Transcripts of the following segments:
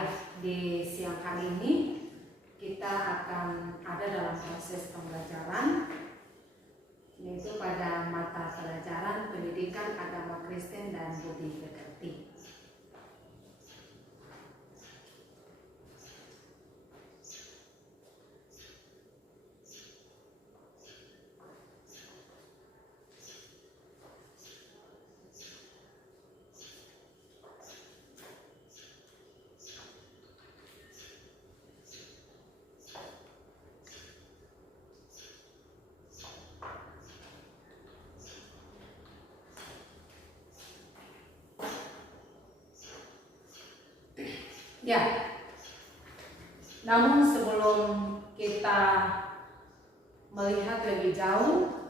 Ya, di siang hari ini kita akan ada dalam proses pembelajaran, yaitu pada mata pelajaran pendidikan agama Kristen dan budi pekerti. Ya, namun sebelum kita melihat lebih jauh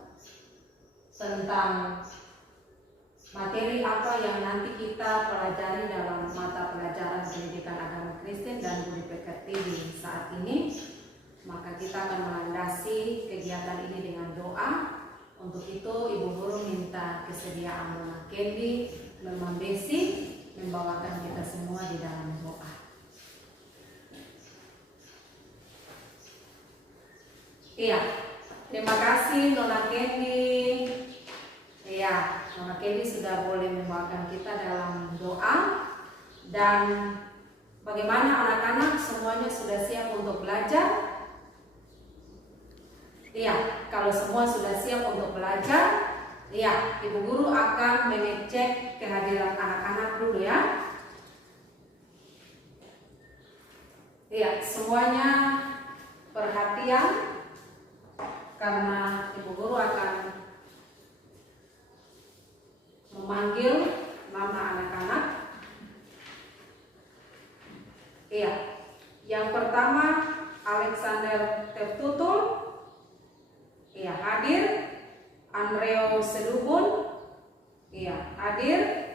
tentang materi apa yang nanti kita pelajari dalam mata pelajaran pendidikan agama Kristen dan budi pekerti di saat ini, maka kita akan melandasi kegiatan ini dengan doa. Untuk itu Ibu Guru minta kesediaan Mama Candy, Mama Besi membawakan kita semua di dalam doa. Iya, terima kasih Nona Candy. Iya, Nona Candy sudah boleh membawakan kita dalam doa. Dan bagaimana anak-anak, semuanya sudah siap untuk belajar? Iya, kalau semua sudah siap untuk belajar, iya, Ibu Guru akan mengecek kehadiran anak-anak dulu ya. Iya, semuanya perhatian, karena Ibu Guru akan memanggil nama anak-anak. Iya, yang pertama Alexander Tertutul, iya hadir. Andreo Sedubun, iya hadir.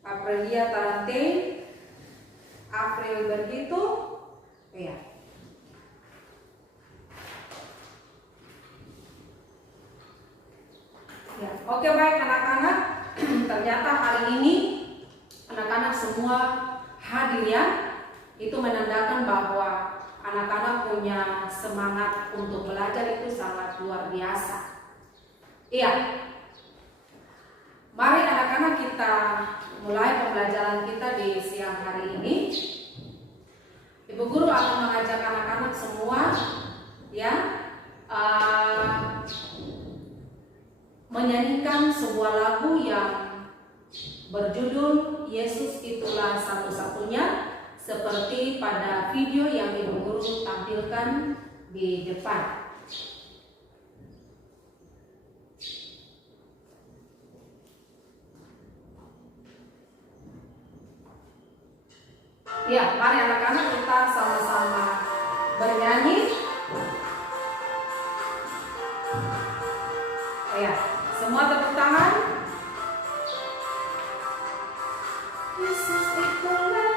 Aprilia Tarante, April Bergitu, iya. Ya, oke baik anak-anak, ternyata hari ini anak-anak semua hadir ya. Itu menandakan bahwa anak-anak punya semangat untuk belajar itu sangat luar biasa. Iya, mari anak-anak kita mulai pembelajaran kita di siang hari ini. Ibu Guru akan mengajak anak-anak semua ya menyanyikan sebuah lagu yang berjudul Yesus Itulah Satu-Satunya, seperti pada video yang Ibu Guru tampilkan di depan. Ya, mari anak-anak kita sama-sama bernyanyi. Ya, semua tepuk tangan. Yesus itulah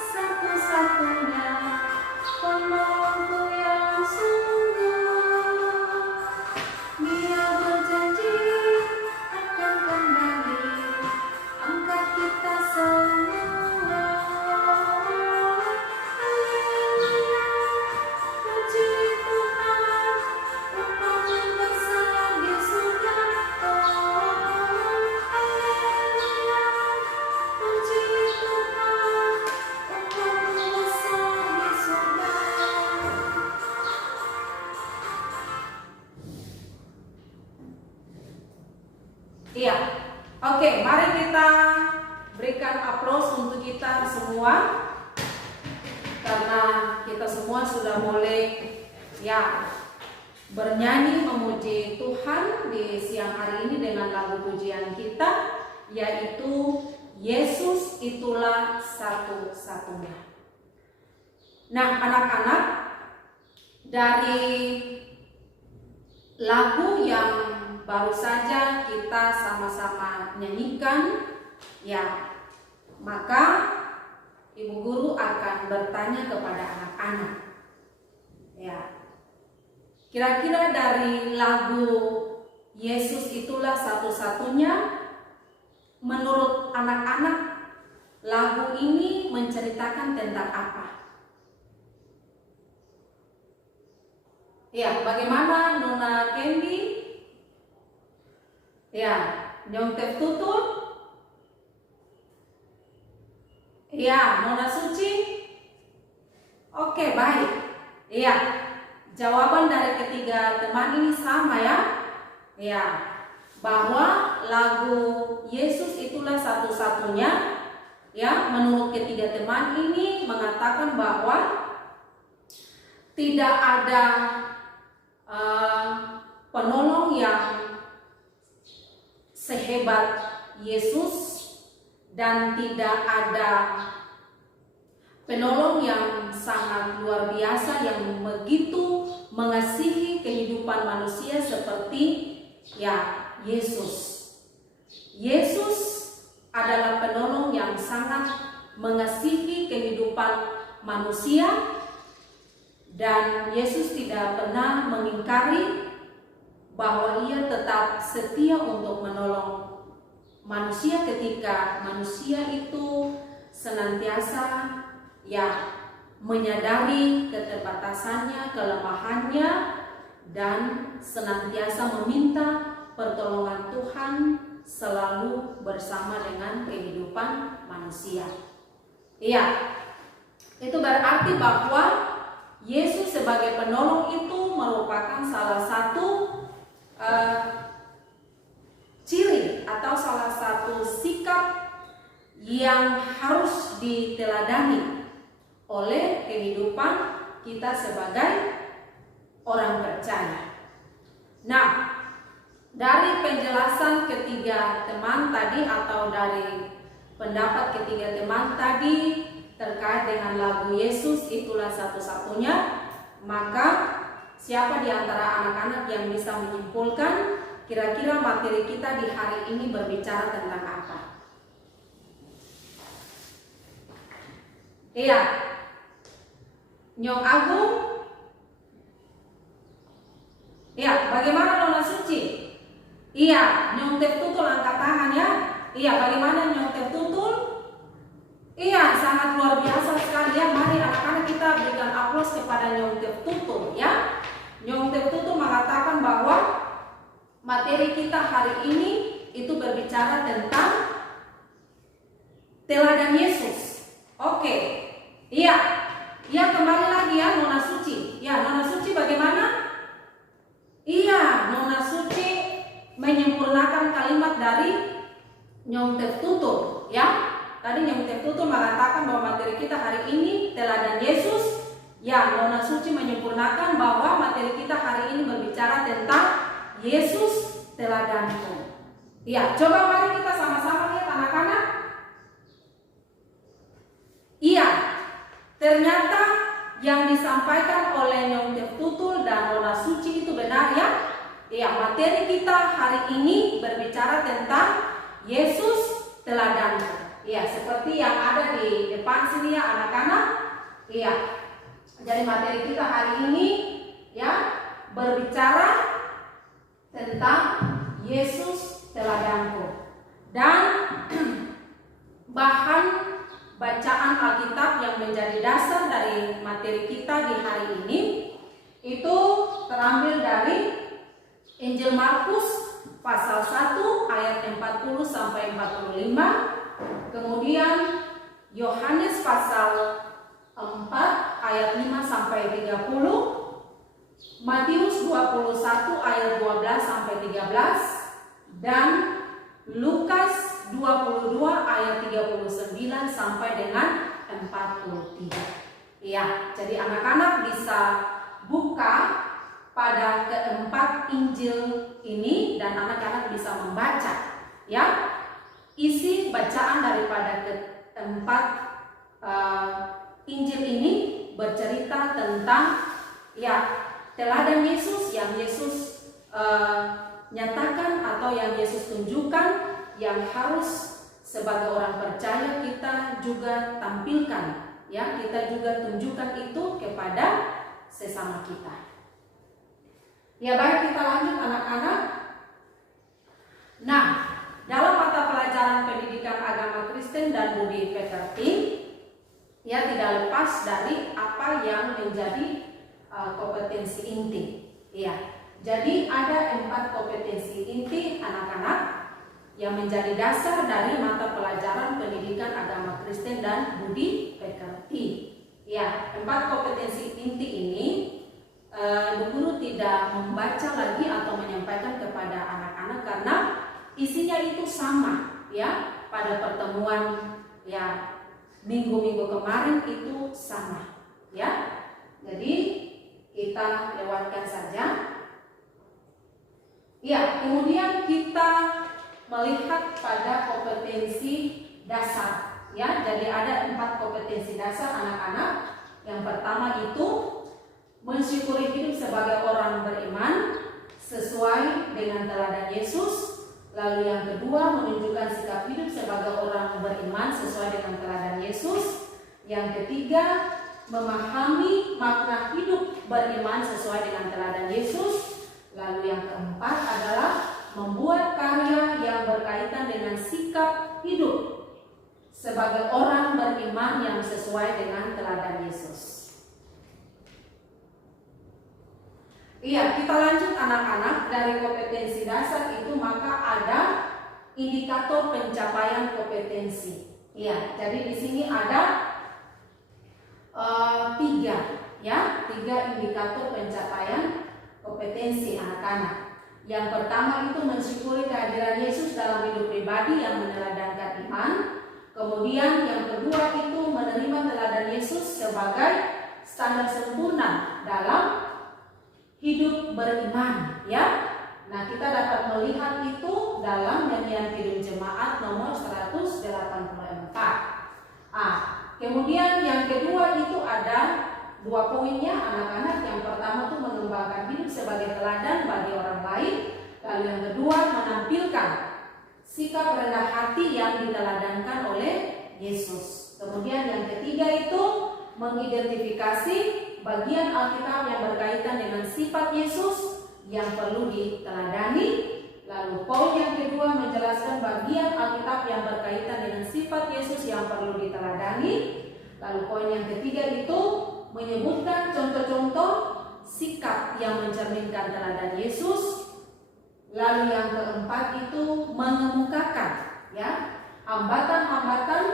satu-satunya penolongku yang sungguh. Dia berjanji akan kembali angkat kita semua. Iya, oke, mari kita berikan aplaus untuk kita semua, karena kita semua sudah boleh ya bernyanyi memuji Tuhan di siang hari ini dengan lagu pujian kita, yaitu Yesus Itulah Satu-Satunya. Nah anak-anak, dari lagu yang baru saja kita sama-sama nyanyikan, ya, maka Ibu Guru akan bertanya kepada anak-anak, ya, kira-kira dari lagu Yesus Itulah Satu-Satunya, menurut anak-anak lagu ini menceritakan tentang apa? Ya, bagaimana Nona Candy? Ya, Nyongtef Tutul? Ya, Nona Suci? Oke, baik. Ya, jawaban dari ketiga teman ini sama ya. Ya, bahwa lagu Yesus itulah satu-satunya ya, menurut ketiga teman ini mengatakan bahwa tidak ada penolong yang sehebat Yesus dan tidak ada penolong yang sangat luar biasa yang begitu mengasihi kehidupan manusia seperti ya Yesus. Yesus adalah penolong yang sangat mengasihi kehidupan manusia, dan Yesus tidak pernah mengingkari bahwa ia tetap setia untuk menolong manusia ketika manusia itu senantiasa ya menyadari keterbatasannya, kelemahannya, dan senantiasa meminta pertolongan Tuhan selalu bersama dengan kehidupan manusia. Iya, itu berarti bahwa Yesus sebagai penolong itu merupakan salah satu ciri atau salah satu sikap yang harus diteladani oleh kehidupan kita sebagai orang percaya. Nah, dari penjelasan ketiga teman tadi atau dari pendapat ketiga teman tadi terkait dengan lagu Yesus itulah satu-satunya, maka siapa di antara anak-anak yang bisa menyimpulkan kira-kira materi kita di hari ini berbicara tentang apa? Iya, Nyong Agung. Iya, bagaimana Nona Suci? Iya, Nyongtef Tutul angkat tangan ya. Iya, bagaimana Nyongtef Tutul? Iya, sangat luar biasa sekali ya. Mari anak-anak kita berikan aplaus kepada Nyongtef Tutul ya. Nyongtef Tutul mengatakan bahwa materi kita hari ini itu berbicara tentang teladan Yesus. Oke. Iya. Iya, kembali lagi ya Nona Suci. Ya, Nona Suci bagaimana? Iya, Nona Suci menyempurnakan kalimat dari Nyongtef Tutul ya. Tadi Nyongtef Tutul mengatakan bahwa materi kita hari ini teladan Yesus. Ya, Nona Suci menyempurnakan bahwa materi kita hari ini berbicara tentang Yesus teladanku. Ya, coba mari kita sama-sama lihat anak-anak. Iya, ternyata yang disampaikan oleh Nyongtef Tutul dan Nona Suci itu benar ya. Ya, materi kita hari ini berbicara tentang Yesus teladanku. Ya, seperti yang ada di depan sini ya anak-anak. Iya. Jadi materi kita hari ini ya berbicara tentang Yesus teladanku. Dan bahan bacaan Alkitab yang menjadi dasar dari materi kita di hari ini itu terambil dari Injil Markus pasal 1 ayat 40 sampai 45. Kemudian Yohanes pasal 4 ayat 5 sampai 30, Matius 21 ayat 12 sampai 13, dan Lukas 22 ayat 39 sampai dengan 43. Ya, jadi anak-anak bisa buka pada keempat Injil ini dan anak-anak bisa membaca ya. Isi bacaan daripada keempat Injil ini bercerita tentang ya teladan Yesus yang Yesus nyatakan atau yang Yesus tunjukkan, yang harus sebagai orang percaya kita juga tampilkan ya, kita juga tunjukkan itu kepada sesama kita. Ya, baik, kita lanjut anak-anak. Nah, dalam mata pelajaran pendidikan agama agama Kristen dan budi pekerti, ya tidak lepas dari apa yang menjadi kompetensi inti. Ya, jadi ada 4 kompetensi inti anak-anak yang menjadi dasar dari mata pelajaran pendidikan agama Kristen dan budi pekerti. Ya, 4 kompetensi inti ini guru tidak membaca lagi atau menyampaikan kepada anak-anak karena isinya itu sama, ya, pada pertemuan ya minggu-minggu kemarin itu sama, ya. Jadi kita lewatkan saja. Ya, kemudian kita melihat pada kompetensi dasar, ya. Jadi ada 4 kompetensi dasar anak-anak. Yang pertama itu mensyukuri hidup sebagai orang beriman sesuai dengan teladan Yesus. Lalu yang kedua, menunjukkan sikap hidup sebagai orang beriman sesuai dengan teladan Yesus. Yang ketiga, memahami makna hidup beriman sesuai dengan teladan Yesus. Lalu yang keempat adalah membuat karya yang berkaitan dengan sikap hidup sebagai orang beriman yang sesuai dengan teladan Yesus. Iya, kita lanjut anak-anak. Dari kompetensi dasar itu maka ada indikator pencapaian kompetensi. Iya, jadi di sini ada 3 indikator pencapaian kompetensi anak-anak. Yang pertama itu mensyukuri kehadiran Yesus dalam hidup pribadi yang meneladankan iman. Kemudian yang kedua itu menerima teladan Yesus sebagai standar sempurna dalam hidup beriman, ya. Nah, kita dapat melihat itu dalam nyanyian Kidung Jemaat nomor 184. Kemudian yang kedua itu ada 2 poinnya anak-anak. Yang pertama itu mengembangkan hidup sebagai teladan bagi orang lain. Lalu yang kedua menampilkan sikap rendah hati yang diteladankan oleh Yesus. Kemudian yang ketiga itu mengidentifikasi bagian Alkitab yang berkaitan dengan sifat Yesus yang perlu diteladani. Lalu poin yang kedua menjelaskan bagian Alkitab yang berkaitan dengan sifat Yesus yang perlu diteladani. Lalu poin yang ketiga itu menyebutkan contoh-contoh sikap yang mencerminkan teladan Yesus. Lalu yang keempat itu mengemukakan, ya, hambatan-hambatan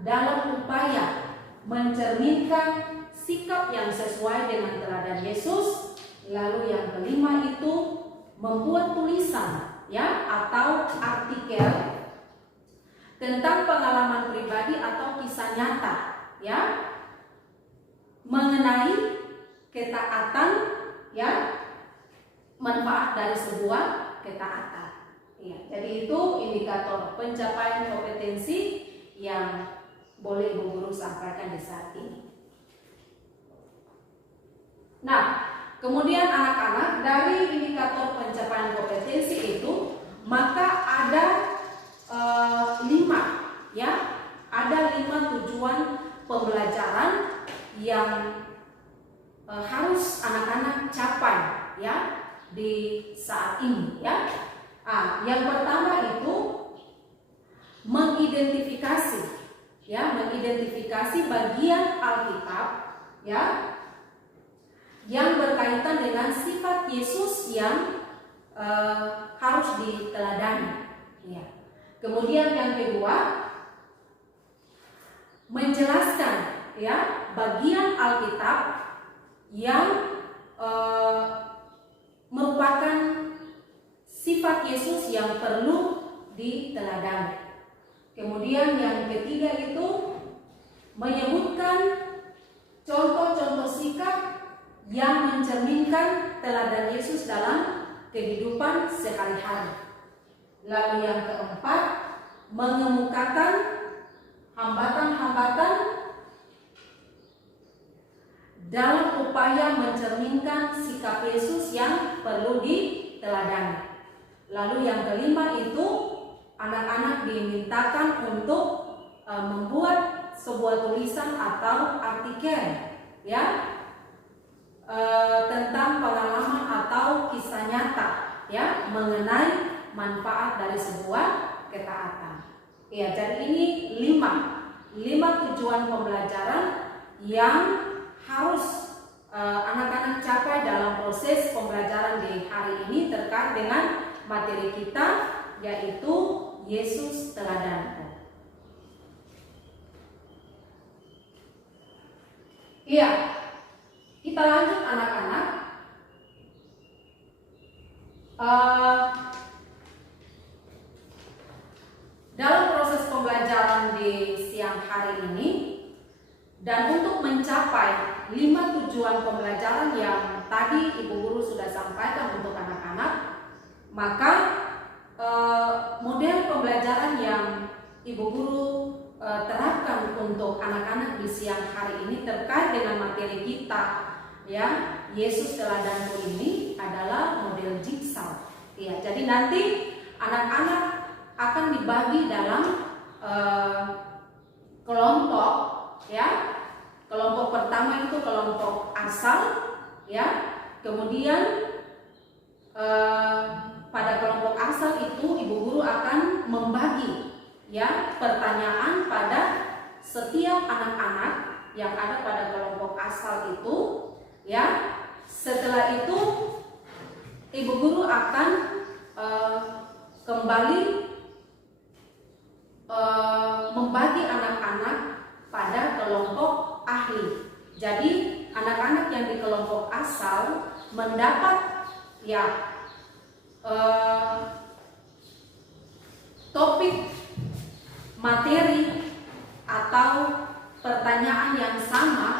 dalam upaya mencerminkan sikap yang sesuai dengan teladan Yesus. Lalu yang kelima itu membuat tulisan, ya, atau artikel tentang pengalaman pribadi atau kisah nyata, ya, mengenai ketaatan, ya, manfaat dari sebuah ketaatan. Ya, jadi itu indikator pencapaian kompetensi yang boleh Bu Guru sampaikan di saat ini. Nah, kemudian anak-anak, dari indikator pencapaian kompetensi itu maka ada 5, ya, ada 5 tujuan pembelajaran yang harus anak-anak capai, ya, di saat ini, ya. Yang pertama itu mengidentifikasi, ya, mengidentifikasi bagian Alkitab, ya, yang berkaitan dengan sifat Yesus yang harus diteladani, ya. Kemudian yang kedua menjelaskan, ya, bagian Alkitab yang merupakan sifat Yesus yang perlu diteladani. Kemudian yang ketiga itu menyebutkan contoh-contoh sikap yang mencerminkan teladan Yesus dalam kehidupan sehari-hari. Lalu yang keempat mengemukakan hambatan-hambatan dalam upaya mencerminkan sikap Yesus yang perlu diteladani. Lalu yang kelima itu anak-anak dimintakan untuk membuat sebuah tulisan atau artikel, ya, tentang pengalaman atau kisah nyata, ya, mengenai manfaat dari sebuah ketaatan. Ya, jadi ini lima tujuan pembelajaran yang harus anak-anak capai dalam proses pembelajaran di hari ini terkait dengan materi kita, yaitu Yesus teladanku. Iya, kita lanjut anak-anak. Dalam proses pembelajaran di siang hari ini, dan untuk mencapai 5 tujuan pembelajaran yang tadi Ibu Guru sudah sampaikan untuk anak-anak, maka model pembelajaran yang Ibu Guru terapkan untuk anak-anak di siang hari ini terkait dengan materi kita, ya, Yesus teladanku ini adalah model jigsaw. Ya, jadi nanti anak-anak akan dibagi dalam kelompok, ya. Kelompok pertama itu kelompok asal, ya. Kemudian pada kelompok asal itu Ibu Guru akan membagi, ya, pertanyaan pada setiap anak-anak yang ada pada kelompok asal itu, ya. Setelah itu Ibu Guru akan kembali membagi anak-anak pada kelompok ahli. Jadi anak-anak yang di kelompok asal mendapat, ya, topik materi atau pertanyaan yang sama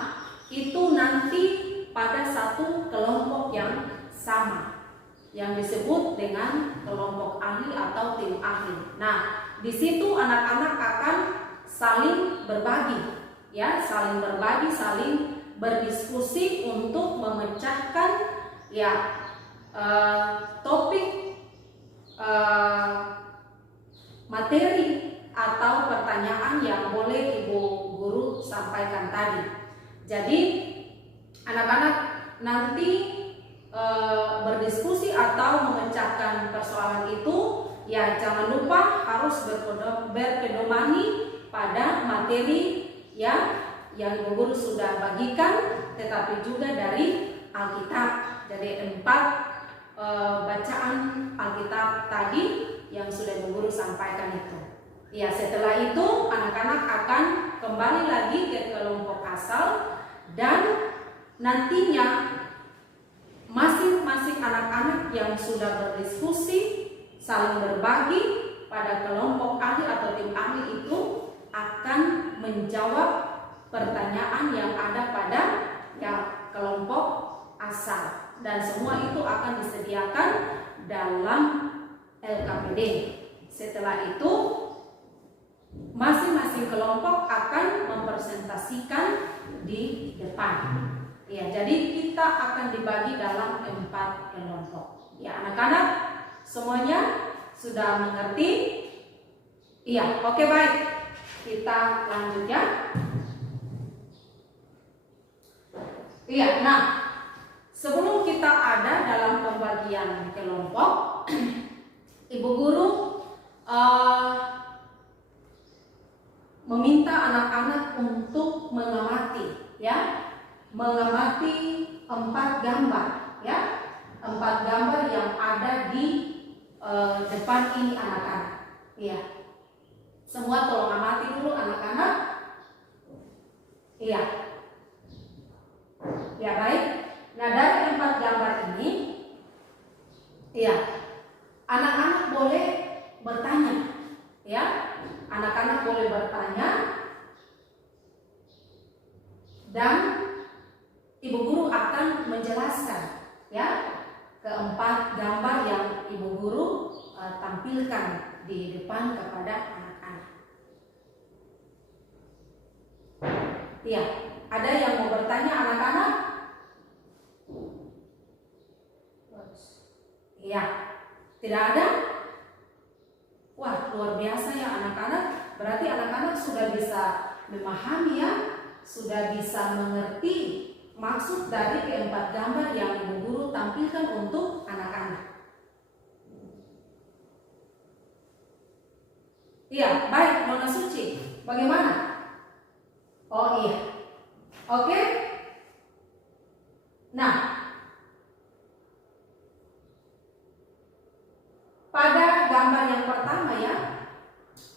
itu nanti pada satu kelompok yang sama, yang disebut dengan kelompok ahli atau tim ahli. Nah, di situ anak-anak akan saling berbagi, ya, saling berbagi, saling berdiskusi untuk memecahkan, ya, topik materi atau pertanyaan yang boleh Ibu Guru sampaikan tadi. Jadi anak-anak nanti berdiskusi atau memecahkan persoalan itu, ya, jangan lupa harus berpedomani pada materi, ya, yang Ibu Guru sudah bagikan, tetapi juga dari Alkitab. Jadi 4 bacaan Alkitab tadi yang sudah Ibu Guru sampaikan itu. Ya, setelah itu anak-anak akan kembali lagi ke kelompok asal, dan nantinya masing-masing anak-anak yang sudah berdiskusi saling berbagi pada kelompok ahli atau tim ahli itu akan menjawab pertanyaan yang ada pada, ya, kelompok asal, dan semua itu akan disediakan dalam LKPD. Setelah itu masing-masing kelompok akan mempresentasikan di depan. Ya, jadi kita akan dibagi dalam 4 kelompok. Ya, anak-anak semuanya sudah mengerti? Iya, oke, baik. Kita lanjut, ya. Iya, nah, sebelum kita ada dalam pembagian kelompok, Ibu Guru meminta anak-anak untuk mengamati, ya, mengamati 4 gambar, ya, 4 gambar yang ada di depan ini anak-anak. Iya, semua tolong amati dulu anak-anak. Iya, ya, baik. Nah, dari 4 gambar ini, iya, anak-anak boleh bertanya, ya. Anak-anak boleh bertanya, dan Ibu Guru akan menjelaskan, ya, ke-4 gambar yang Ibu Guru tampilkan di depan kepada anak-anak. Iya, ada yang mau bertanya anak-anak? Iya, tidak ada? Wah, luar biasa ya anak-anak. Berarti anak-anak sudah bisa memahami, ya, sudah bisa mengerti maksud dari ke-4 gambar yang Ibu Guru tampilkan untuk anak-anak. Iya, baik, nona suci. Bagaimana? Oh iya. Oke. Nah, pada gambar yang pertama ya.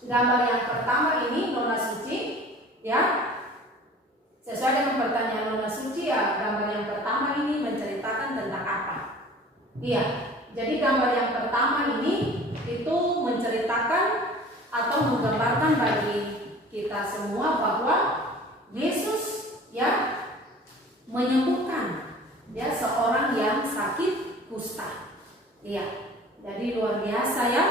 Gambar yang pertama ini nona suci, ya. Sesuai dengan pertanyaan nona suci ya, gambar yang pertama ini menceritakan tentang apa? Iya. Jadi gambar yang pertama ini itu menceritakan atau menggambarkan bagi kita semua bahwa Yesus ya menyembuhkan ya seorang yang sakit kusta. Iya. Jadi luar biasa ya,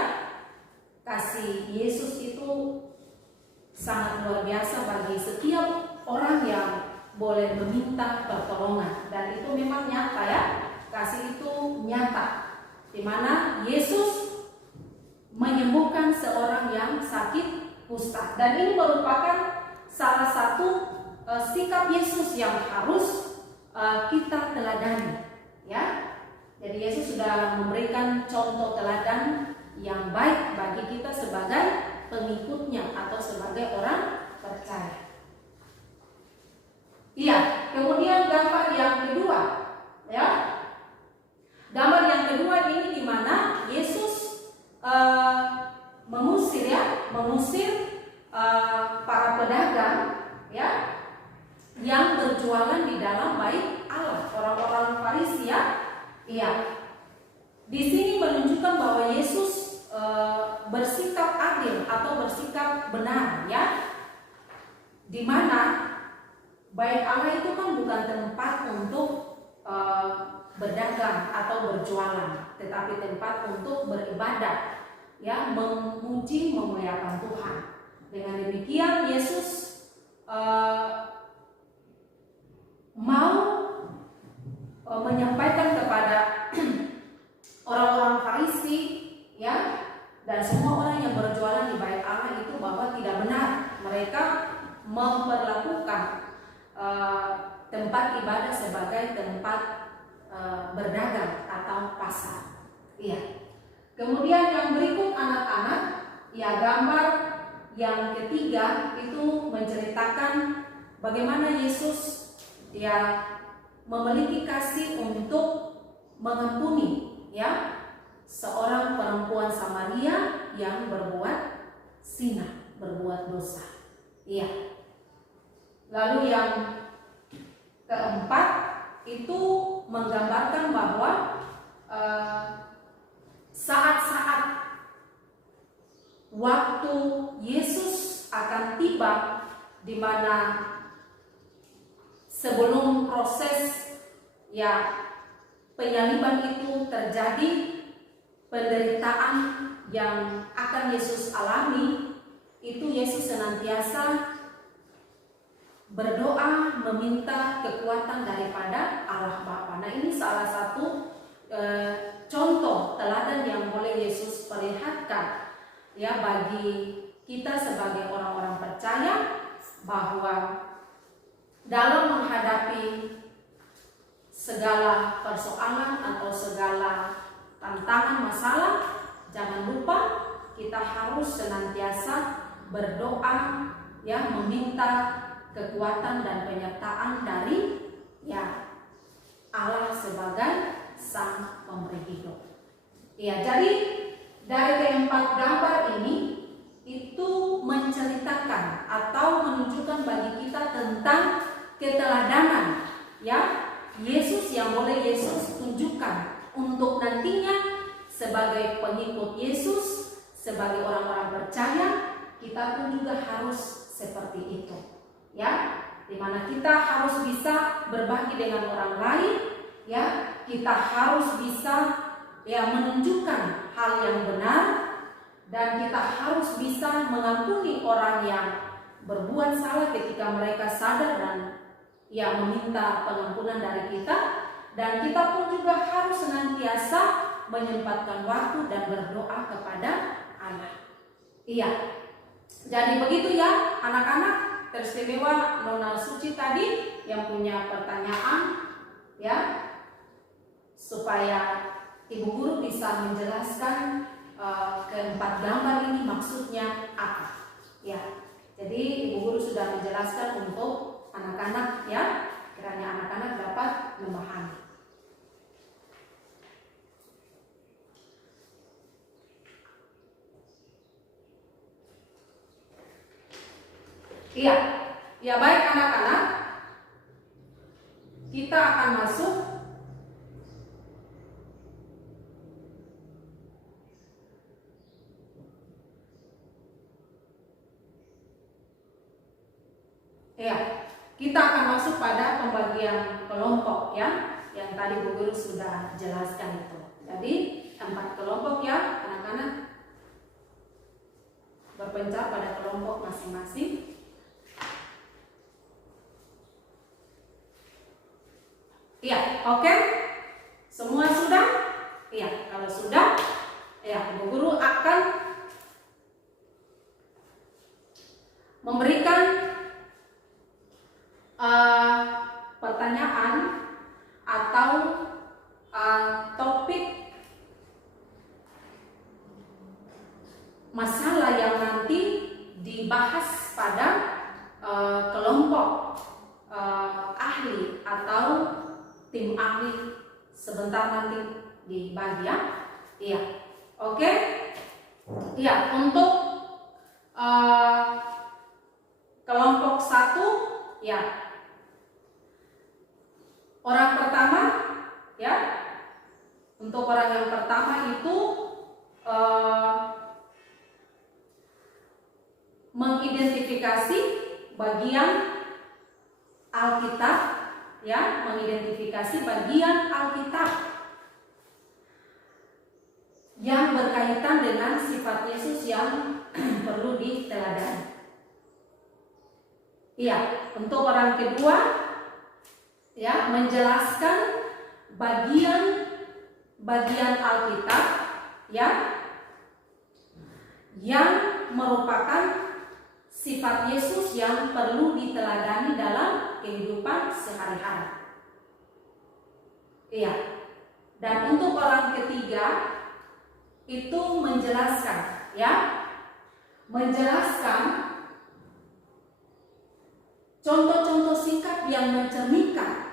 kasih Yesus itu sangat luar biasa bagi setiap orang yang boleh meminta pertolongan, dan itu memang nyata ya, kasih itu nyata, di mana Yesus menyembuhkan seorang yang sakit kusta, dan ini merupakan salah satu sikap Yesus yang harus kita teladani ya. Jadi Yesus sudah memberikan contoh teladan yang baik bagi kita sebagai pengikutnya atau sebagai orang percaya. Iya, kemudian gambar yang kedua, ya. Gambar yang kedua ini di mana Yesus mengusir para pedagang, ya, yang berjualan di dalam bait Allah, orang-orang Farisi ya. Iya. Di sini menunjukkan bahwa Yesus bersikap adil atau bersikap benar ya. Di mana bait Allah itu kan bukan tempat untuk berdagang atau berjualan, tetapi tempat untuk beribadah ya, memuji memuliakan Tuhan. Dengan demikian Yesus mau menyampaikan kepada orang-orang Farisi ya, dan semua orang yang berjualan di bait Allah itu bahwa tidak benar mereka memperlakukan tempat ibadah sebagai tempat berdagang atau pasar. Iya. Kemudian yang berikut anak-anak, ya, gambar yang ketiga itu menceritakan bagaimana Yesus ya memiliki kasih untuk mengampuni ya seorang perempuan Samaria yang berbuat zina, berbuat dosa. Iya. Lalu yang keempat itu menggambarkan bahwa saat-saat waktu Yesus akan tiba, di mana sebelum proses ya penyaliban itu terjadi, penderitaan yang akan Yesus alami, itu Yesus senantiasa berdoa meminta kekuatan daripada Allah Bapa. Nah, ini salah satu contoh teladan yang boleh Yesus perlihatkan ya bagi kita sebagai orang-orang percaya, bahwa dalam menghadapi segala persoalan atau segala tantangan masalah, jangan lupa kita harus senantiasa berdoa ya, meminta kekuatan dan penyertaan dari ya Allah sebagai Sang Pemberi hidup. Ya, jadi dari keempat gambar ini itu menceritakan atau menunjukkan bagi kita tentang keteladanan ya Yesus yang boleh Yesus tunjukkan untuk nantinya sebagai pengikut Yesus, sebagai orang-orang percaya, kita pun juga harus seperti itu. Ya, dimana kita harus bisa berbagi dengan orang lain, ya, kita harus bisa ya menunjukkan hal yang benar, dan kita harus bisa mengampuni orang yang berbuat salah ketika mereka sadar dan ya meminta pengampunan dari kita, dan kita pun juga harus senantiasa menyempatkan waktu dan berdoa kepada Allah. Iya, jadi begitu ya anak-anak. Teristimewa Nona Suci tadi yang punya pertanyaan ya, supaya Ibu Guru bisa menjelaskan keempat gambar ini maksudnya apa. Ya, jadi Ibu Guru sudah menjelaskan untuk anak-anak ya, kiranya anak-anak dapat memahami. Iya, ya baik anak-anak, kita akan masuk kita akan masuk pada pembagian kelompok ya, yang tadi Bu Guru sudah jelaskan itu. Jadi 4 kelompok ya anak-anak, berpencar pada kelompok masing-masing. Iya, oke? Semua sudah? Iya, kalau sudah, ya Bu Guru akan memberikan pertanyaan atau topik masalah yang nanti dibahas pada kelompok ahli atau tim ahli sebentar nanti dibagi ya. Iya, oke? Iya, untuk kelompok 1 ya. Orang pertama ya, untuk orang yang pertama itu mengidentifikasi bagian Alkitab ya, mengidentifikasi bagian Alkitab yang berkaitan dengan sifat Yesus yang perlu diteladani. Iya, untuk orang kedua ya, menjelaskan bagian Alkitab ya yang merupakan sifat Yesus yang perlu diteladani dalam kehidupan sehari-hari. Iya. Dan untuk orang ketiga itu menjelaskan contoh-contoh sikap yang mencerminkan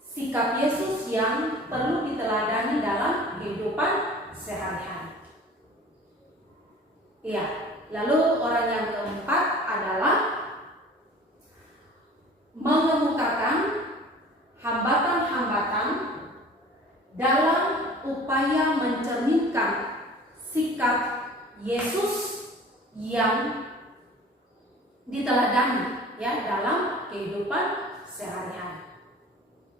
sikap Yesus yang perlu diteladani dalam kehidupan sehari-hari. Iya, lalu orang yang keempat adalah mengemukakan hambatan-hambatan dalam upaya mencerminkan sikap Yesus yang diteladani ya dalam kehidupan sehari-hari.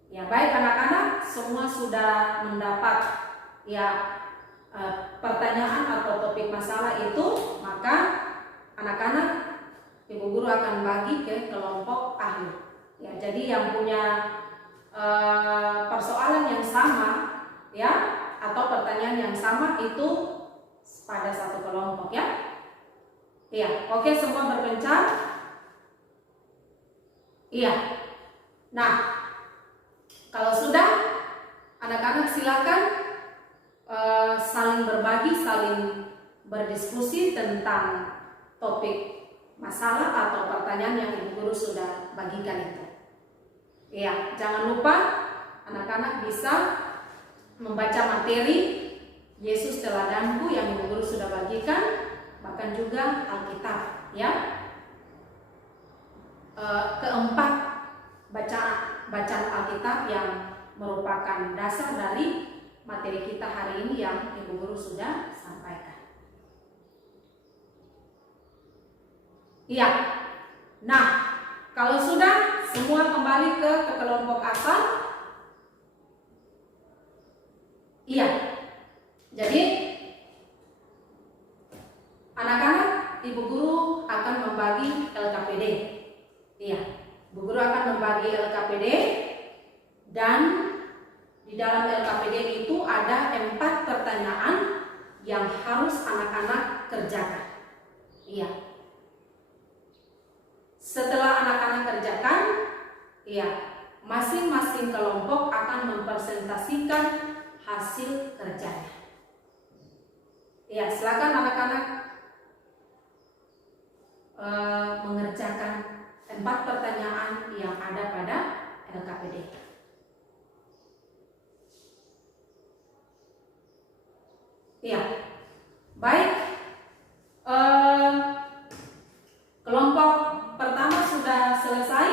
Ya baik anak-anak, semua sudah mendapat ya pertanyaan atau topik masalah itu, maka anak-anak Ibu Guru akan bagi ke kelompok ahli. Ya, jadi yang punya persoalan yang sama ya atau pertanyaan yang sama itu pada satu kelompok ya. Iya, oke, semua berpencar. Iya. Nah, kalau sudah, anak-anak silakan saling berbagi, saling berdiskusi tentang topik masalah atau pertanyaan yang Ibu Guru sudah bagikan itu. Iya, jangan lupa anak-anak bisa membaca materi Yesus teladanku yang Ibu Guru sudah bagikan, bahkan juga Alkitab ya. Keempat, bacaan Alkitab yang merupakan dasar dari materi kita hari ini yang Ibu Guru sudah sampaikan. Iya. Nah, kalau sudah semua kembali ke kelompok asal. Iya. Jadi anak-anak, Ibu Guru akan membagi LKPD. Iya. Ibu Guru akan membagi LKPD dan di dalam LKPD itu ada 4 pertanyaan yang harus anak-anak kerjakan. Iya. Setelah anak-anak kerjakan, iya, masing-masing kelompok akan mempresentasikan hasil kerjanya. Ya, silakan anak-anak mengerjakan 4 pertanyaan yang ada pada LKPD. Ya, baik. Kelompok pertama sudah selesai.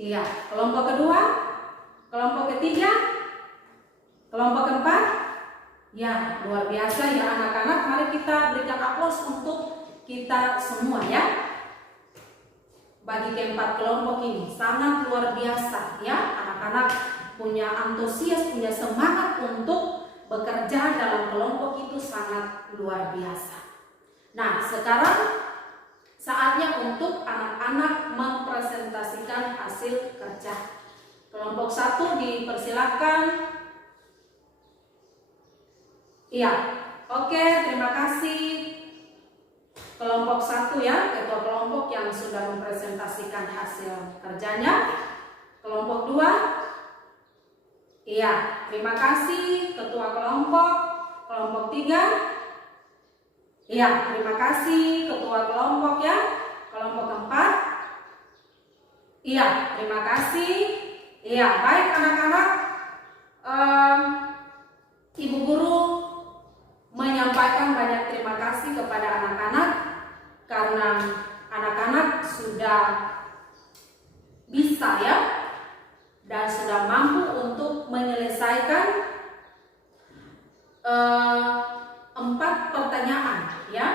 Iya, kelompok kedua, kelompok ketiga, kelompok keempat. Ya, luar biasa ya anak-anak. Mari kita berikan aplaus untuk kita semua ya. Bagi keempat kelompok ini sangat luar biasa ya. Anak-anak punya antusias, punya semangat untuk bekerja dalam kelompok itu sangat luar biasa. Nah, sekarang saatnya untuk anak-anak mempresentasikan hasil kerja. Kelompok 1 dipersilakan. Iya, oke, terima kasih. Kelompok 1 ya, ketua kelompok yang sudah mempresentasikan hasil kerjanya. Kelompok 2, iya, terima kasih ketua kelompok. Kelompok 3, iya, terima kasih ketua kelompok ya. Kelompok 4, iya, terima kasih. Iya, baik anak-anak. Ibu guru menyampaikan banyak terima kasih kepada anak-anak karena anak-anak sudah bisa ya dan sudah mampu untuk menyelesaikan 4 pertanyaan ya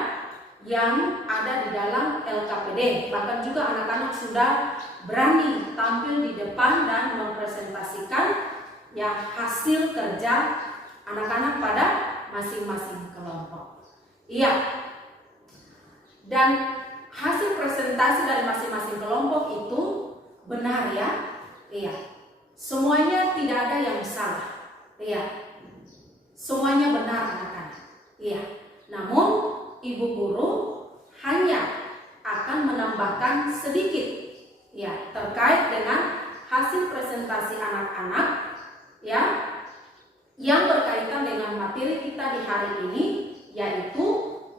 yang ada di dalam LKPD. Bahkan juga anak-anak sudah berani tampil di depan dan mempresentasikan ya hasil kerja anak-anak pada masing-masing kelompok. Iya. Dan hasil presentasi dari masing-masing kelompok itu benar ya. Iya. Semuanya tidak ada yang salah. Iya. Semuanya benar anak-anak. Iya. Namun ibu guru hanya akan menambahkan sedikit ya terkait dengan hasil presentasi anak-anak ya yang berkaitan dengan materi kita di hari ini, yaitu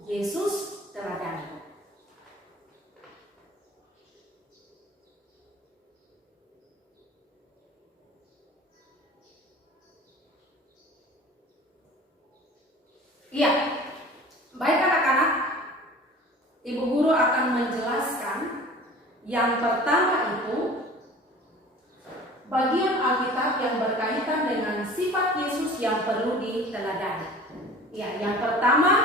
Yesus teladanku. Iya, baik anak-anak, ibu guru akan menjelaskan yang pertama itu bagian Alkitab yang berkaitan dengan sifat Yesus yang perlu diteladani. Ya, yang pertama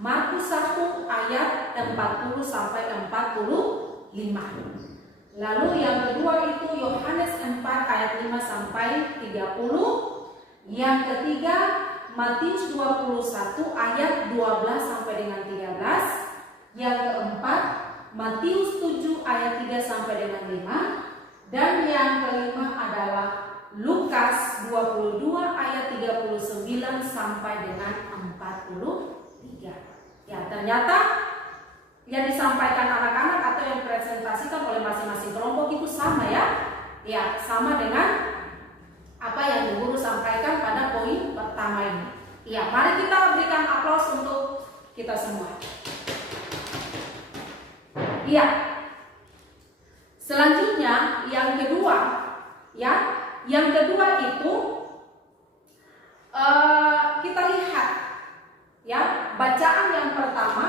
Markus 1 ayat 40 sampai 45. Lalu yang kedua itu Yohanes 4 ayat 5 sampai 30. Yang ketiga Matius 21 ayat 12 sampai dengan 13. Yang keempat Matius 7 ayat 3 sampai dengan 5. Dan yang kelima adalah Lukas 22 ayat 39 sampai dengan 43. Ya, ternyata yang disampaikan anak-anak atau yang dipresentasikan oleh masing-masing kelompok itu sama ya. Ya, sama dengan apa yang guru sampaikan pada poin pertama ini. Ya, mari kita berikan aplaus untuk kita semua. Iya. Selanjutnya yang kedua, ya, yang kedua itu kita lihat, ya, bacaan yang pertama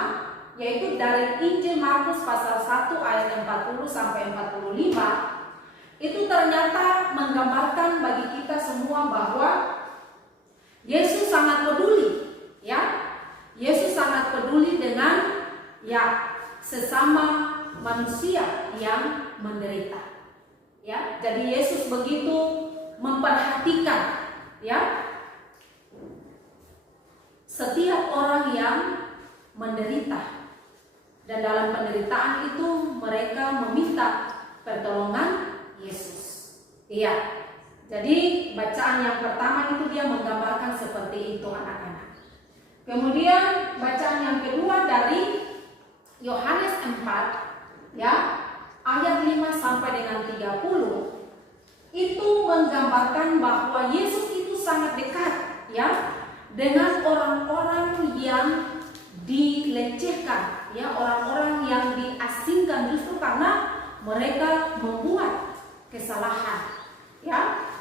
yaitu dari Injil Markus pasal 1 ayat 40 sampai 45. Itu ternyata menggambarkan bagi kita semua bahwa Yesus sangat peduli, ya, Yesus sangat peduli dengan ya sesama manusia yang menderita. Ya, jadi Yesus begitu memperhatikan ya setiap orang yang menderita. Dan dalam penderitaan itu mereka meminta pertolongan Yesus. Iya. Jadi bacaan yang pertama itu dia menggambarkan seperti itu anak-anak. Kemudian bacaan yang kedua dari Yohanes 4 ya, ayat 5 sampai dengan 30 itu menggambarkan bahwa Yesus itu sangat dekat ya dengan orang-orang yang dilecehkan, ya, orang-orang yang diasingkan justru karena mereka membuat kesalahan, ya.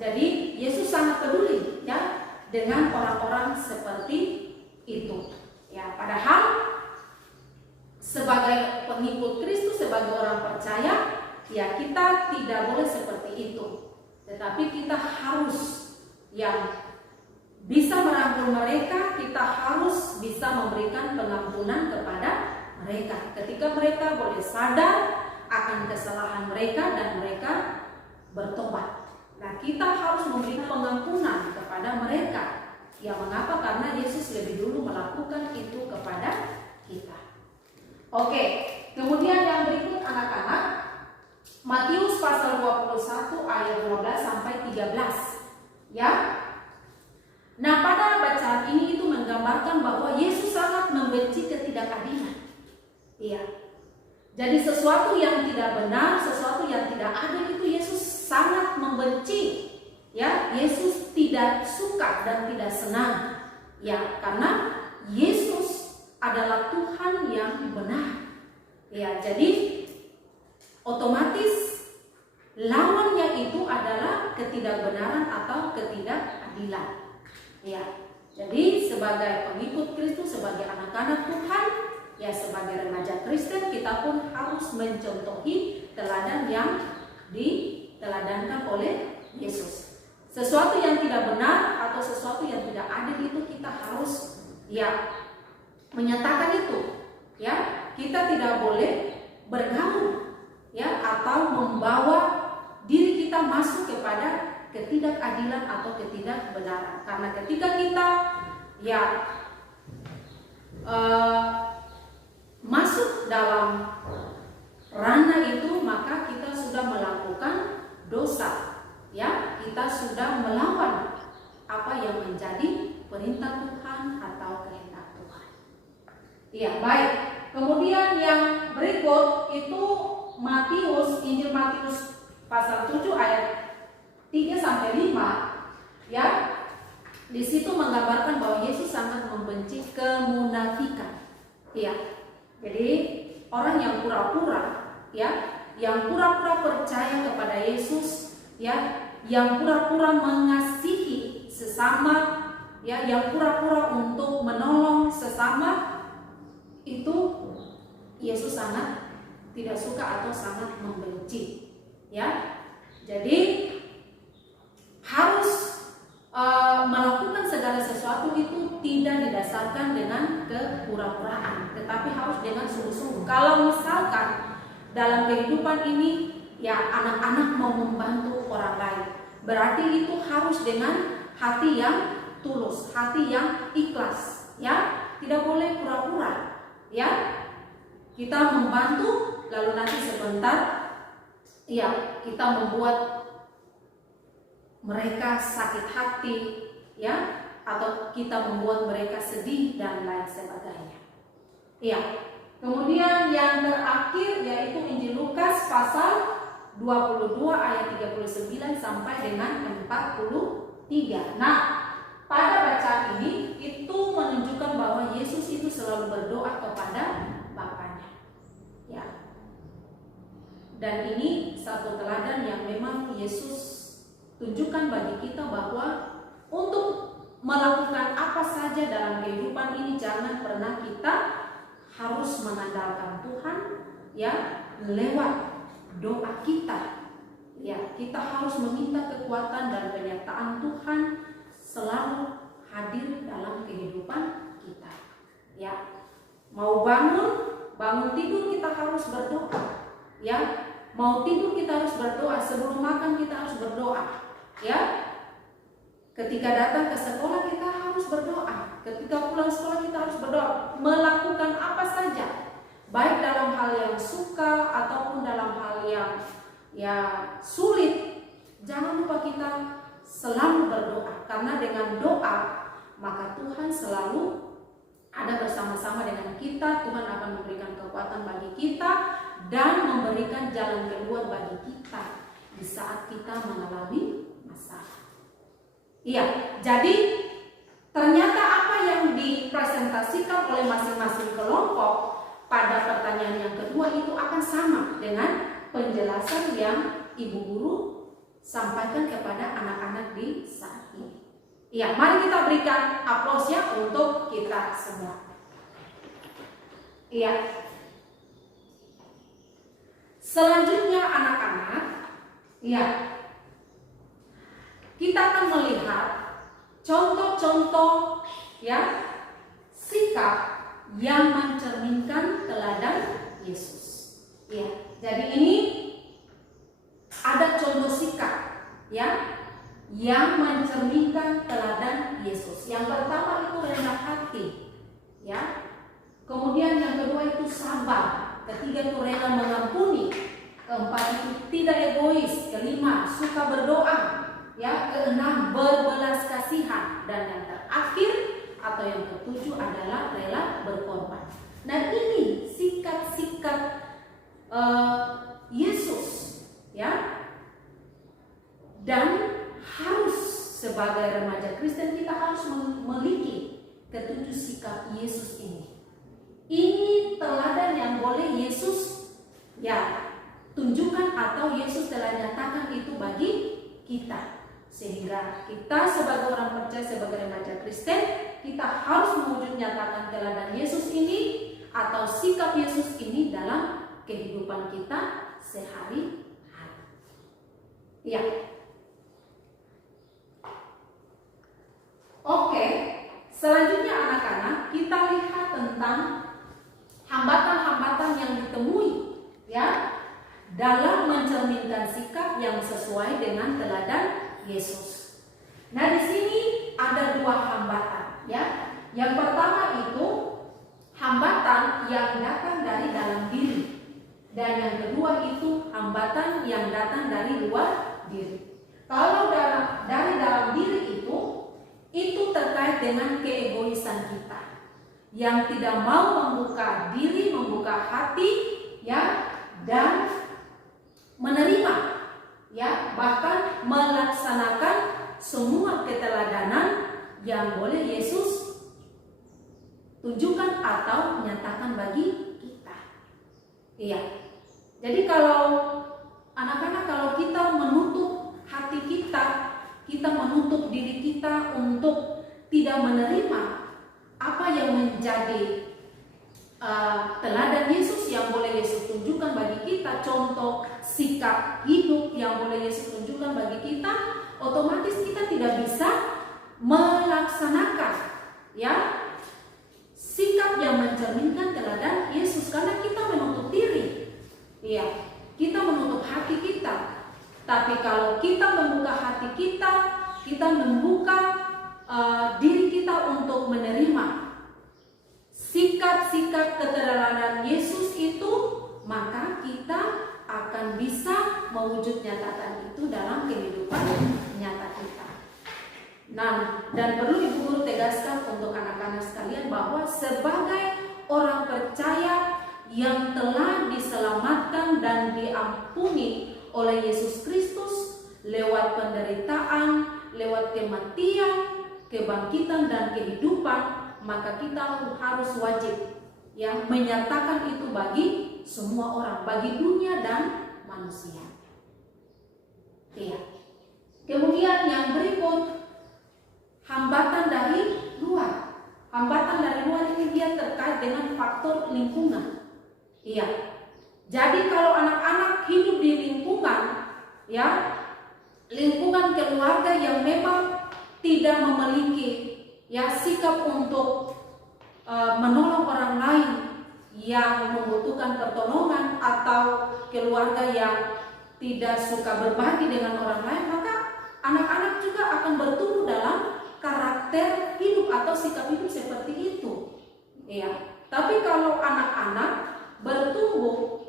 Jadi Yesus sangat peduli, ya, dengan orang-orang seperti itu, ya. Padahal sebagai pengikut Kristus, sebagai orang percaya, ya, kita tidak boleh seperti itu. Tetapi kita harus yang bisa merangkul mereka, kita harus bisa memberikan pengampunan kepada mereka. Ketika mereka boleh sadar akan kesalahan mereka dan mereka bertobat. Nah, kita harus memberikan pengampunan kepada mereka. Ya, mengapa? Karena Yesus lebih dulu melakukan itu kepada kita. Oke, kemudian yang berikut anak-anak, Matius pasal 21 ayat 12 sampai 13. Ya. Nah, pada bacaan ini itu menggambarkan bahwa Yesus sangat membenci ketidakadilan. Iya. Jadi sesuatu yang tidak benar, sesuatu yang tidak adil itu Yesus sangat membenci. Ya, Yesus tidak suka dan tidak senang. Ya, karena Yesus adalah Tuhan yang benar. Ya, jadi otomatis lawannya itu adalah ketidakbenaran atau ketidakadilan. Ya, jadi sebagai pengikut Kristus, sebagai anak-anak Tuhan, ya, sebagai remaja Kristen, kita pun harus mencontohi teladan yang diteladankan oleh Yesus. Sesuatu yang tidak benar atau sesuatu yang tidak adil itu kita harus, ya, menyatakan itu. Ya, kita tidak boleh bergaul, ya, atau membawa diri kita masuk kepada ketidakadilan atau ketidakbenaran. Karena ketika kita, ya, masuk dalam ranah itu, maka kita sudah melakukan dosa. Ya, kita sudah melawan apa yang menjadi perintah Tuhan atau kehendak Tuhan. Iya, baik. Kemudian yang berikut itu Matius, Injil Matius pasal 7 ayat 3 sampai 5, ya. Di situ menggambarkan bahwa Yesus sangat membenci kemunafikan. Iya. Jadi orang yang pura-pura, ya, yang pura-pura percaya kepada Yesus, ya, yang pura-pura mengasihi sesama, ya, yang pura-pura untuk menolong sesama, itu Yesus sangat tidak suka atau sangat membenci, ya. Jadi harus melakukan segala sesuatu itu tidak didasarkan dengan kepura-puraan, tetapi harus dengan sungguh-sungguh. Kalau misalkan dalam kehidupan ini, ya, anak-anak mau membantu orang lain, berarti itu harus dengan hati yang tulus, hati yang ikhlas, ya. Tidak boleh pura-pura, ya. Kita membantu lalu nanti sebentar, ya, kita membuat mereka sakit hati, ya, atau kita membuat mereka sedih dan lain sebagainya. Ya. Kemudian yang terakhir yaitu Injil Lukas pasal 22 ayat 39 sampai dengan 43. Nah, pada bacaan ini itu menunjukkan bahwa Yesus itu selalu berdoa kepada Bapaknya. Ya. Dan ini satu teladan yang memang Yesus tunjukkan bagi kita bahwa untuk melakukan apa saja dalam kehidupan ini jangan pernah kita harus mengandalkan Tuhan, ya, lewat doa kita. Ya, kita harus meminta kekuatan dan penyertaan Tuhan selalu hadir dalam kehidupan kita. Ya, mau bangun tidur kita harus berdoa. Ya, mau tidur kita harus berdoa, sebelum makan kita harus berdoa. Ya, ketika datang ke sekolah kita harus berdoa, ketika pulang sekolah kita harus berdoa. Melakukan apa saja, baik dalam hal yang suka ataupun dalam hal yang, ya, sulit, jangan lupa kita selalu berdoa. Karena dengan doa maka Tuhan selalu ada bersama-sama dengan kita. Tuhan akan memberikan kekuatan bagi kita dan memberikan jalan keluar bagi kita di saat kita mengalami masalah. Iya, jadi Ternyata apa yang dipresentasikan oleh masing-masing kelompok pada pertanyaan yang kedua itu akan sama dengan penjelasan yang ibu guru sampaikan kepada anak-anak di saat ini. Ya, mari kita berikan aplaus ya untuk kita semua. Iya. Selanjutnya anak-anak, ya, kita akan melihat contoh-contoh ya sikap yang mencerminkan teladan Yesus. Ya, jadi ini ada contoh sikap ya yang mencerminkan teladan Yesus. Yang pertama itu rendah hati, ya. Kemudian yang kedua itu sabar. Ketiga itu rela mengampuni. Keempat itu tidak egois. Kelima suka berdoa. Ya, keenam berbelas kasihan. Dan yang terakhir atau yang ketujuh adalah rela berkorban. Nah ini sikap-sikap Yesus, ya. Dan harus sebagai remaja Kristen kita harus memiliki ketujuh sikap Yesus ini. Ini teladan yang boleh Yesus ya tunjukkan atau Yesus telah nyatakan itu bagi kita. Sehingga kita sebagai orang percaya, sebagai remaja Kristen, kita harus mewujud nyatakan teladan Yesus ini atau sikap Yesus ini dalam kehidupan kita sehari-hari. Ya. Oke, selanjutnya anak-anak kita lihat tentang hambatan-hambatan yang ditemui ya dalam mencerminkan sikap yang sesuai dengan teladan Yesus. Nah, di sini ada dua hambatan ya. Yang pertama itu hambatan yang datang dari dalam diri. Dan yang kedua itu hambatan yang datang dari luar diri. Kalau dari dalam diri itu terkait dengan keegoisan kita yang tidak mau membuka diri, membuka hati ya, dan menerima ya, bahkan melaksanakan semua keteladanan yang boleh Yesus tunjukkan atau nyatakan bagi kita. Iya. Jadi kalau anak-anak, kalau kita menutup hati kita menutup diri kita untuk tidak menerima apa yang menjadi teladan Yesus yang boleh Yesus tunjukkan bagi kita, contoh sikap hidup yang boleh Yesus tunjukkan bagi kita, otomatis kita tidak bisa melaksanakan ya sikap yang mencerminkan teladan Yesus karena kita menutup diri. Iya, kita menutup hati kita. Tapi kalau kita membuka hati kita membuka diri kita untuk menerima sikap-sikap keteladanan Yesus itu, maka kita akan bisa mewujud nyatakan itu dalam kehidupan nyata kita. Nah, dan perlu Ibu Guru tegaskan untuk anak-anak sekalian bahwa sebagai orang percaya yang telah diselamatkan dan diampuni oleh Yesus Kristus lewat penderitaan, lewat kematian, kebangkitan dan kehidupan, maka kita harus wajib ya menyatakan itu bagi semua orang, bagi dunia dan manusia. Iya. Kemudian yang berikut, hambatan dari luar. Hambatan dari luar ini dia terkait dengan faktor lingkungan. Iya. Jadi kalau anak-anak hidup di lingkungan ya, lingkungan keluarga yang memang tidak memiliki ya sikap untuk menolong orang lain yang membutuhkan pertolongan, atau keluarga yang tidak suka berbagi dengan orang lain, maka anak-anak juga akan bertumbuh dalam karakter hidup atau sikap hidup seperti itu. Ya. Tapi kalau anak-anak bertumbuh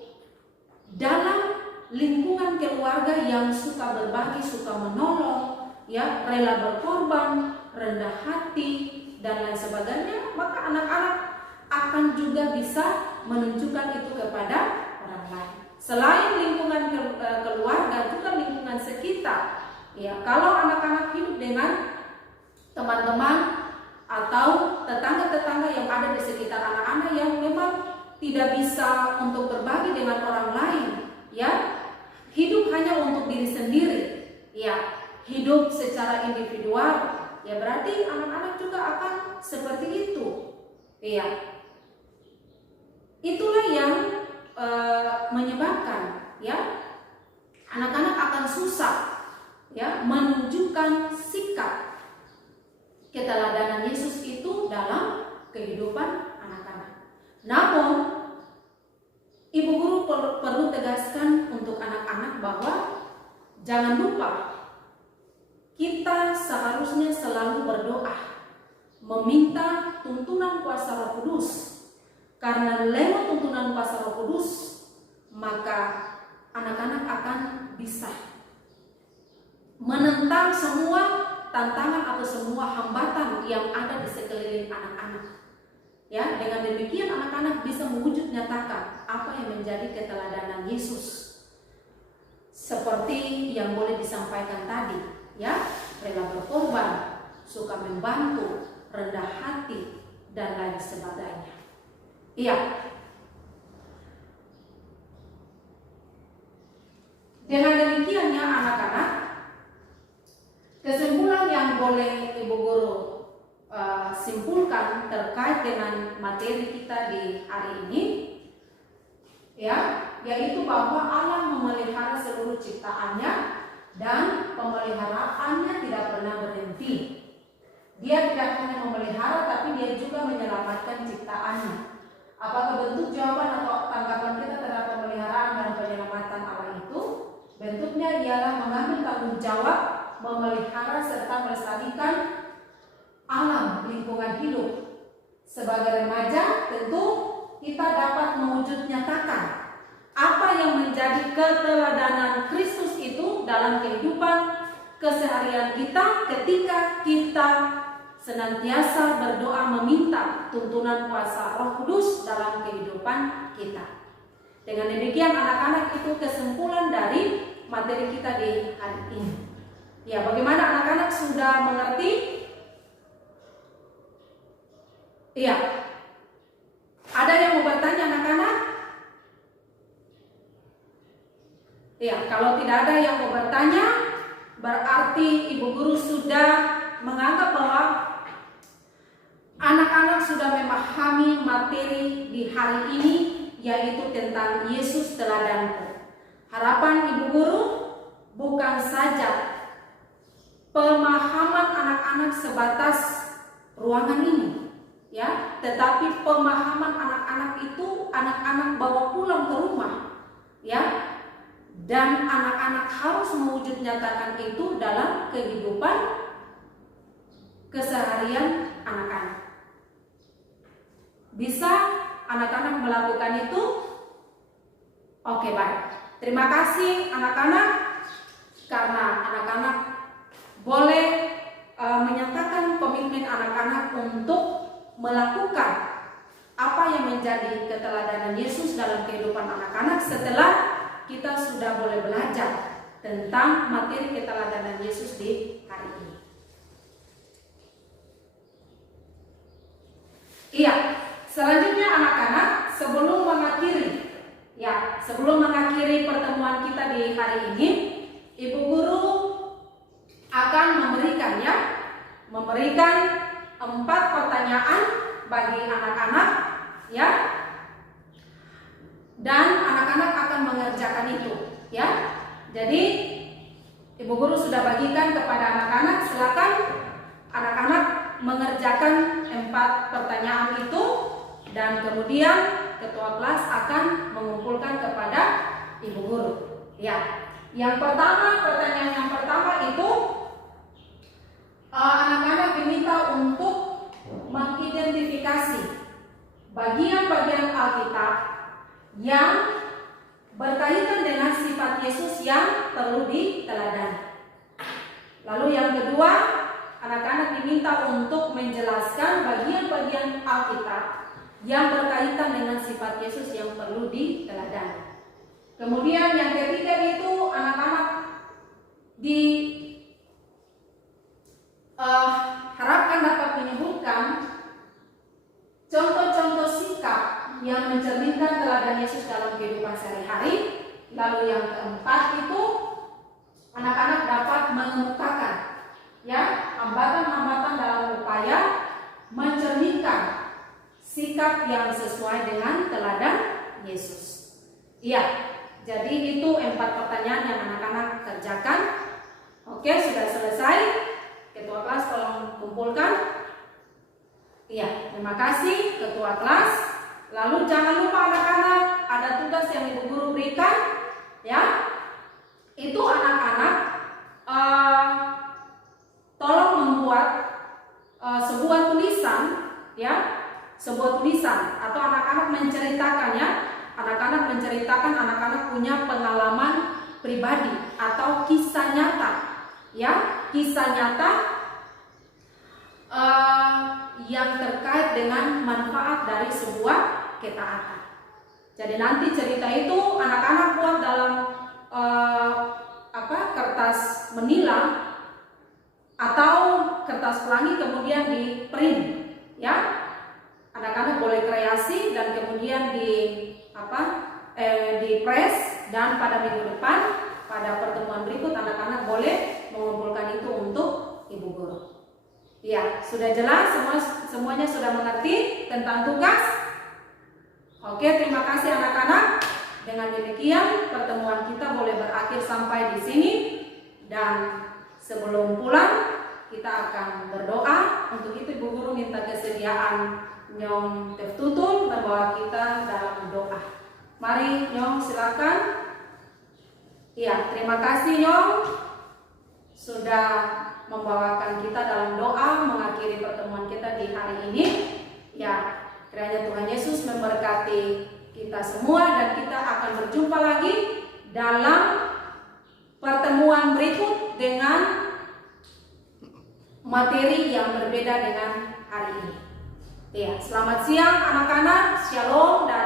dalam lingkungan keluarga yang suka berbagi, suka menolong, ya, rela berkorban, rendah hati dan lain sebagainya, maka anak-anak akan juga bisa menunjukkan itu kepada orang lain. Selain lingkungan keluarga, juga lingkungan sekitar. Ya, kalau anak-anak hidup dengan teman-teman atau tetangga-tetangga yang ada di sekitar anak-anak yang memang tidak bisa untuk berbagi dengan orang lain, ya. Hidup hanya untuk diri sendiri, ya. Hidup secara individual, ya, berarti anak-anak juga akan seperti itu, ya. Itulah yang menyebabkan, ya, anak-anak akan susah, ya, menunjukkan sikap keteladanan Yesus itu dalam kehidupan anak-anak. Namun, ibu guru perlu tegaskan untuk anak-anak bahwa jangan lupa kita seharusnya selalu berdoa, meminta tuntunan kuasa Roh Kudus. Karena lewat tuntunan kuasa Roh Kudus, maka anak-anak akan bisa menentang semua tantangan atau semua hambatan yang ada di sekeliling anak-anak. Ya, dengan demikian anak-anak bisa mewujud nyatakan apa yang menjadi keteladanan Yesus. Seperti yang boleh disampaikan tadi, ya, rela berkorban, suka membantu, rendah hati, dan lain sebagainya. Iya. Dengan demikiannya anak-anak, kesimpulan yang boleh ibu guru simpulkan terkait dengan materi kita di hari ini, ya, yaitu bahwa Allah memelihara seluruh ciptaannya dan pemeliharaannya tidak pernah berhenti. Dia tidak hanya memelihara, tapi dia juga menyelamatkan ciptaannya. Apakah bentuk jawaban atau tanggapan kita terhadap pemeliharaan dan penyelamatan Allah itu? Bentuknya ialah mengambil tanggung jawab, memelihara serta melestarikan alam lingkungan hidup. Sebagai remaja, tentu kita dapat mewujud nyatakan apa yang menjadi keteladanan Kristus itu dalam kehidupan keseharian kita ketika kita senantiasa berdoa meminta tuntunan kuasa Roh Kudus dalam kehidupan kita. Dengan demikian anak-anak, itu kesimpulan dari materi kita di hari ini. Ya, bagaimana anak-anak sudah mengerti? Iya. Ada yang mau bertanya anak-anak? Iya, kalau tidak ada yang mau bertanya, berarti ibu guru sudah menganggap bahwa anak-anak sudah memahami materi di hari ini, yaitu tentang Yesus teladanku. Harapan ibu guru bukan saja pemahaman anak-anak sebatas ruangan ini, ya, tetapi pemahaman anak-anak itu anak-anak bawa pulang ke rumah, ya, dan anak-anak harus mewujud nyatakan itu dalam kehidupan keseharian anak-anak. Bisa anak-anak melakukan itu? Oke, baik. Terima kasih anak-anak, karena anak-anak boleh menyatakan komitmen anak-anak untuk melakukan apa yang menjadi keteladanan Yesus dalam kehidupan anak-anak setelah kita sudah boleh belajar tentang materi keteladanan Yesus di hari ini. Iya. Selanjutnya anak-anak, sebelum mengakhiri pertemuan kita di hari ini, ibu guru akan memberikan 4 pertanyaan bagi anak-anak, ya, dan anak-anak akan mengerjakan itu, ya. Jadi ibu guru sudah bagikan kepada anak-anak, silakan anak-anak mengerjakan 4 pertanyaan itu. Dan kemudian ketua kelas akan mengumpulkan kepada ibu guru. Ya, pertanyaan yang pertama itu anak-anak diminta untuk mengidentifikasi bagian-bagian Alkitab yang berkaitan dengan sifat Yesus yang perlu diteladani. Lalu yang kedua, anak-anak diminta untuk menjelaskan bagian-bagian Alkitab yang berkaitan dengan sifat Yesus yang perlu diteladani. Kemudian yang ketiga itu anak-anak diharapkan dapat menyebutkan yang sesuai dengan teladan Yesus. Iya, jadi itu 4 pertanyaan yang anak-anak kerjakan. Oke, sudah selesai. Ketua kelas tolong kumpulkan. Iya, terima kasih ketua kelas. Lalu jangan lupa anak-anak, ada tugas yang ibu guru berikan, ya. Itu anak-anak tolong membuat sebuah tulisan, ya, sebuah tulisan atau anak-anak menceritakannya. Anak-anak menceritakan anak-anak punya pengalaman pribadi atau kisah nyata, ya, kisah nyata yang terkait dengan manfaat dari sebuah ketaatan. Jadi nanti cerita itu anak-anak buat dalam kertas manila atau kertas pelangi, kemudian di print, ya. Anak-anak boleh kreasi dan kemudian di press, dan pada minggu depan pada pertemuan berikut anak-anak boleh mengumpulkan itu untuk ibu guru. Ya, sudah jelas semuanya sudah mengerti tentang tugas. Oke, terima kasih anak-anak. Dengan demikian pertemuan kita boleh berakhir sampai di sini, dan sebelum pulang kita akan berdoa. Untuk itu ibu guru minta kesediaan Nyong Teftutul membawa kita dalam doa. Mari Nyong, silakan. Iya, terima kasih Nyong sudah membawakan kita dalam doa mengakhiri pertemuan kita di hari ini. Ya, kiranya Tuhan Yesus memberkati kita semua dan kita akan berjumpa lagi dalam pertemuan berikut dengan materi yang berbeda dengan hari ini. Ya, selamat siang anak-anak, shalom dan